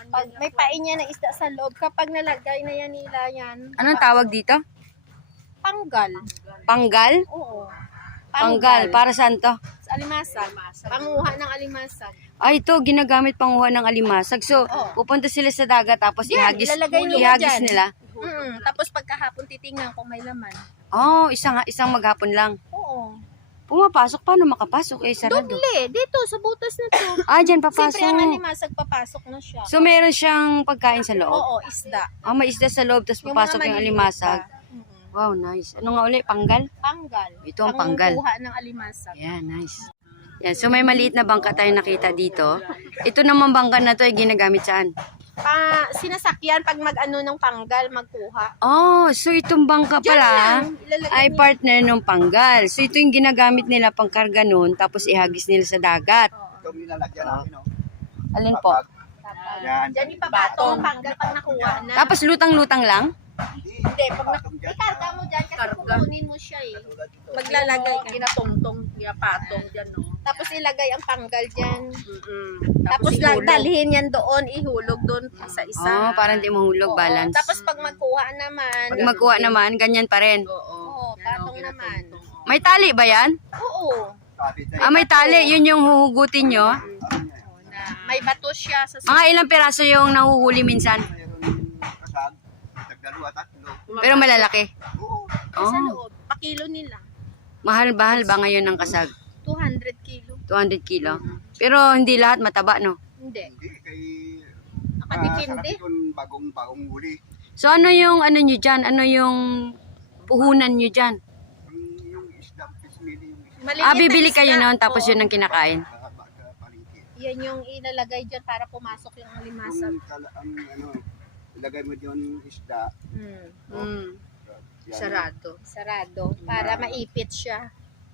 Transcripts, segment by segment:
Pag may pain yan ng isda sa loob, kapag nalagay na yan nila yan. Anong tawag dito? Panggal. Panggal? Oo. Panggal. Para saan to? Sa alimasag. Panguha ng alimasag. Ay, ito, ginagamit panguha ng alimasag. So, Oo. pupunta sila sa dagat, tapos Yan, ilalagay nila dyan. nila. Tapos pagkahapon titingnan kung may laman. Oh, isang maghapon lang. Oo. Pumapasok, paano makapasok? Eh, sarado. Doble, dito sa butas na to. Ah, dyan Siyempre ang papasok. alimasag papasok na siya. So, meron siyang pagkain sa loob? Oo, isda. Ah, may isda sa loob, tapos Yung papasok mga yung maliliit alimasag. pa. Wow, nice. Ano nga uli? Panggal? Panggal. Ito ang panggal. Panguha ng alimasag. Yeah, nice. Yan, so may maliit na bangka tayo nakita dito. Ito naman bangka na to ay ginagamit saan? Sinasakyan pag mag-ano ng panggal, magkuha. Oh, so itong bangka Diyan pala lang, ilalagay ay niya. partner ng panggal. So ito yung ginagamit nila pang karga nun, tapos ihagis nila sa dagat. Ito nilalagyan natin, no? Alin po? Yan. Diyan ipabato ang panggal pag nakuha na. Tapos lutang-lutang lang? Hindi, pag ikarga mo dyan kasi kukunin mo siya eh. Maglalagay ka. Ginatongtong, ginapatong dyan, no? Tapos ilagay ang panggal dyan. Tapos Tapos ihulog. dalhin yan doon, ihulog doon sa isa. Oh, para hindi mahulog, Oo. balance. Tapos pag magkuha naman, Pag magkuha naman, ganyan pa rin. oo, patong naman. May tali ba yan? Oo. Ah, may tali. Yun yung huhugutin nyo. Na may bato siya sa Mga ilang piraso yung nahuhuli minsan. Mayroon kasag, tagdalawa, tatlo. Pero malalaki. Oo. sa Oh, loob. Pakilo nila. mahal-bahal ba ngayon ng kasag? 200 kilo. 200 kilo. Pero hindi lahat mataba, no? Hindi. Hindi, kay... Nakadepende. sarap yun, bagong huli. So ano yung ano nyo dyan? Ano yung puhunan nyo dyan? Yung isda, pismili yung isda. Maliliit Ah, na bibili isda. kayo noon tapos Oo. yun ang kinakain. Sa palengke. Yan yung ilalagay dyan para pumasok yung alimasag. Ang ano, ilagay mo dyan isda. Yan. Sarado. Sarado. Para maipit siya.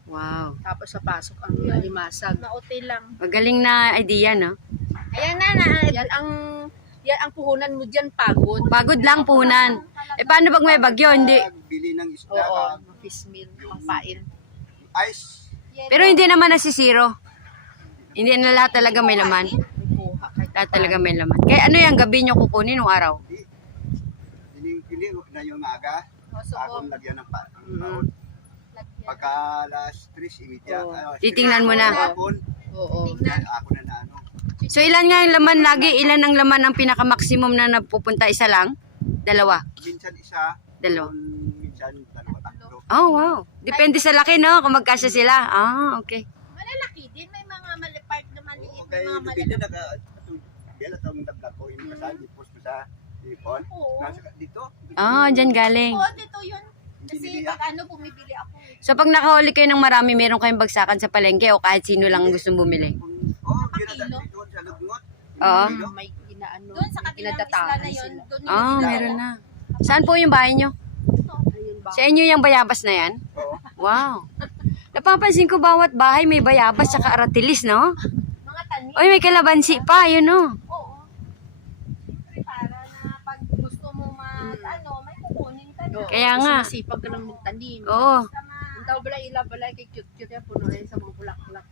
Wow. Tapos napasok ang alimasag. Mauti lang. Magaling na idea, no? Ayan na. Yan ang puhunan mo dyan, pagod. Pagod lang puhunan. Eh paano pag may bagyo? Hindi. Bili ng isda. Oo, fish meal, pangpain. Ice. Pero hindi naman nasisiro. Hindi na lahat talaga may laman. Kuha kahit Lahat talaga may laman. Kaya ano yung gabi nyo kukunin nung araw? Pili na yung aga. Akong lagyan ng paon. Pagka alas 3:30. Titingnan mo na. Hapon, Oo. ako na ano. So ilan nga yung laman lagi? Ilan ang laman ang pinaka-maximum na napupunta? Isa lang? Dalawa? Minsan isa. Dalawa. Minsan dalawa, tatlo. Oh, wow. Depende sa laki, no? Kung magkasya sila. Ah, okay. Malalaki din. May mga part na maliit. Oo, May kaya mga depende malalaki. yan atong dagdag ko yung kasal, ipos ko sa ipon. Oo. Nasa dito. Ah, dyan galing. Oo, dito yun. Kasi Binili pag bumibili ako. So pag nakahuli kayo ng marami, meron kayong bagsakan sa palengke o kahit sino lang gustong bumili? Oo, ginadala doon sa lugnot. Oo. May ginaano, Doon sa kabilang isla ginadatahan na yun. sila. Doon yung Ah, isla. meron na. Saan po yung bahay nyo? Ayun ba? Sa inyo yung bayabas na yan? Oo. Wow. Napapansin ko bawat bahay may bayabas at aratilis, no? Mga tanim. Oy, may kalabansi pa, yun, no? Oo. Siyempre, para na pag gusto mo may kukunin ka na. Kaya nga. Masipag ka lang magtanim. Oo. Ang tao balay balay kay cute-cute yan, puno rin sa mga bulak-bulak.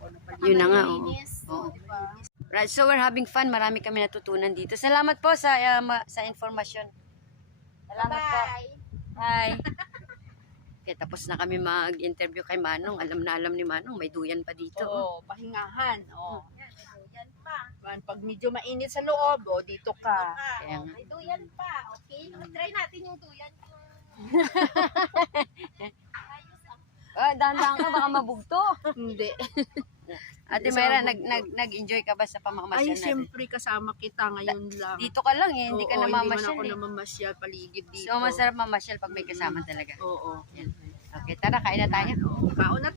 Yun na nga, oo. Malinis. Oo. Diba? Right, so we're having fun. Marami kami natutunan dito. Salamat po sa informasyon. Salamat po. Bye. Hi. Okay, tapos na kami mag-interview kay Manong. Alam na alam ni Manong, may duyan pa dito. Oo, pahingahan. Oo. Yan pa. Pag medyo mainit sa loob, dito ka. Kaya nga. May duyan pa. Okay? Try natin yung duyan. Dahan-dahan ka, baka mabugto. Hindi. Ate Mayra, nag-enjoy ka ba sa Ay, pamamasyal natin? siyempre kasama kita ngayon lang. Dito ka lang eh, hindi ka Oo, namamasyal Hindi man ako eh. namamasyal paligid dito. So, masarap mamasyal pag may kasama talaga. Oo. Yan. Okay, tara, kain na tayo. Kaon na